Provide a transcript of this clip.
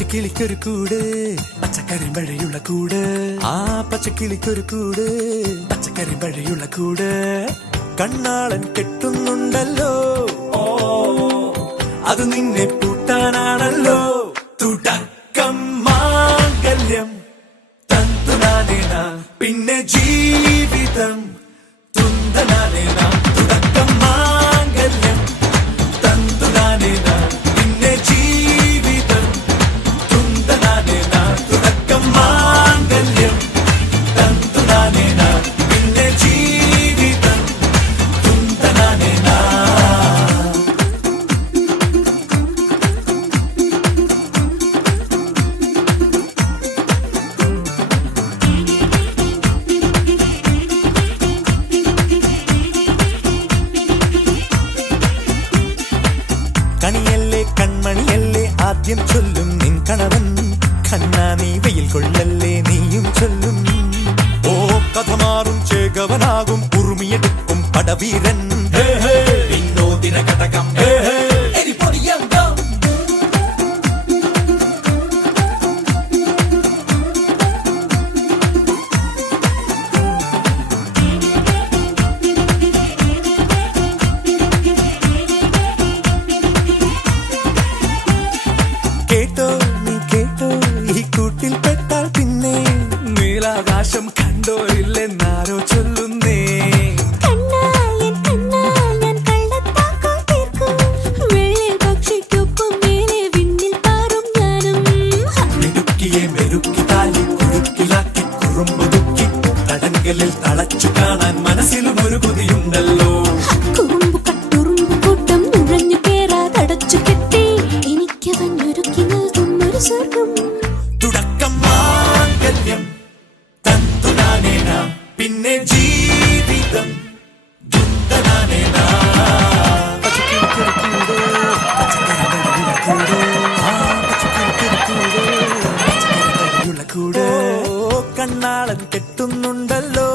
പച്ചക്കിളിക്കൊരു കൂട് പച്ചക്കരിമ്പഴയുള്ള കൂട് ആ പച്ചക്കിളിക്കൊരു കൂട് പച്ചക്കരിമ്പഴയുള്ള കൂട് കണ്ണാളൻ കെട്ടുന്നുണ്ടല്ലോ അത് നിന്നെ പൂട്ടാനാണല്ലോ തുടക്കം മാംഗല്യം തന്തുനാനേന പിന്നെ ജീവിതം തുന്തനാനേന തുടക്കം മാംഗല്യം തന്തുനാനേന പിന്നെ ജീവിതം തുന്തനാനേന തുടക്കം മാംഗല്യം തന്തുനാനേന പിന്നെ ജീവിതം തുന്തനാനേന കണിയല്ലേ കൺമണിയല്ലേ ആദ്യം ചൊല്ലും നിൻ കണവൻ കണ്ണാ നീ വെയിൽ കൊള്ളല്ലേ നീയും ചൊല്ലും ഓ കഥ മാറും ചേകവനാകും ഉറുമിയെടുക്കും പടവീരൻ വിനോദിന ഘടകം കേട്ടോ നീ കേട്ടോ ഈ കൂട്ടിൽ പെട്ടാൽ പിന്നെ നീലാകാശം കണ്ടോ ഇല്ലെന്നാരോ ചൊല്ലുന്നേ മെരുക്കിയെ മെരുക്കി താലി കുരുക്കിലാക്കി കുറുമ്പുതുക്കി തടങ്കലിൽ തളച്ചു കാണാൻ മനസ്സിലും ഒരു കൊതിയുണ്ടല്ലോ തുടക്കം മാംഗല്യം തന്തുനാനേന പിന്നെ ജീവിതം തുന്തനാനേന കൂട് കണ്ണാളൻ കെട്ടുന്നുണ്ടല്ലോ